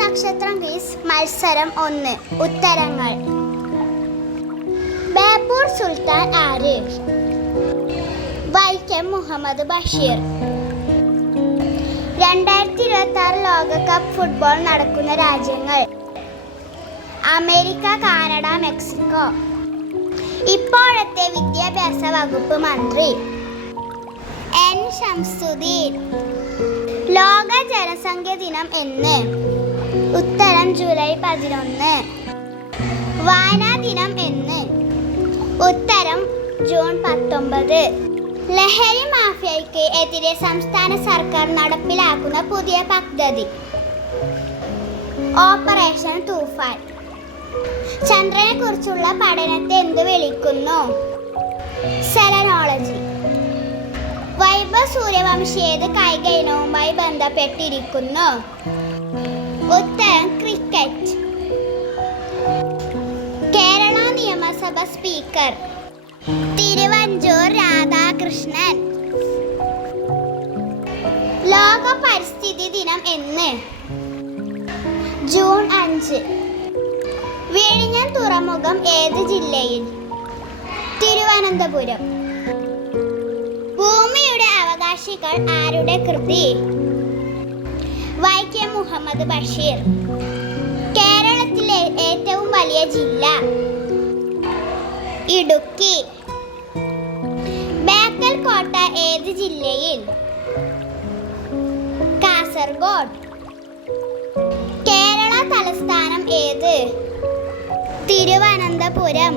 നക്ഷത്രം ക്വിസ് മത്സരം 1. ഉത്തരങ്ങൾ. ബേപ്പൂർ സുൽത്താൻ ആര്? വൈക്കം മുഹമ്മദ് ബഷീർ. 2026 ലോകകപ്പ് ഫുട്ബോൾ നടക്കുന്ന രാജ്യങ്ങൾ: അമേരിക്ക, കാനഡ, മെക്സിക്കോ. ഇപ്പോഴത്തെ വിദ്യാഭ്യാസ വകുപ്പ് മന്ത്രി എൻ ശംസുദ്ദീൻ. ലോക ജനസംഖ്യ ദിനം എന്ന്? ഉത്തരം ജൂലൈ 11. വായനാ ദിനം എന്ന്? ഉത്തരം ജൂൺ 19. ലഹരി മാഫിയയ്ക്ക് എതിരെ സംസ്ഥാന സർക്കാർ നടപ്പിലാക്കുന്ന പുതിയ പദ്ധതി ഓപ്പറേഷൻ തൂഫാൻ. ചന്ദ്രനെ കുറിച്ചുള്ള പഠനത്തെ എന്ത് വിളിക്കുന്നു? സെലനോളജി. വൈഭവ് സൂര്യവംശി ഏത് കായിക ഇനവുമായി ബന്ധപ്പെട്ടിരിക്കുന്നു? ഉത്തരം ക്രിക്കറ്റ്. കേരള നിയമസഭ സ്പീക്കർ തിരുവഞ്ചൂർ രാധാകൃഷ്ണൻ. ലോക പരിസ്ഥിതി ദിനം എന്ന്? ജൂൺ 5. വിഴിഞ്ഞം തുറമുഖം ഏത് ജില്ലയിൽ? തിരുവനന്തപുരം. ഭൂമിയുടെ അവകാശികൾ ആരുടെ കൃതി? വൈക്കം മുഹമ്മദ് ബഷീർ. കേരളത്തിലെ ഏറ്റവും വലിയ ജില്ല? ഇടുക്കി. ബേക്കൽ കോട്ട ഏത് ജില്ലയിൽ? കാസർഗോഡ്. കേരള തലസ്ഥാനം ഏത്? തിരുവനന്തപുരം.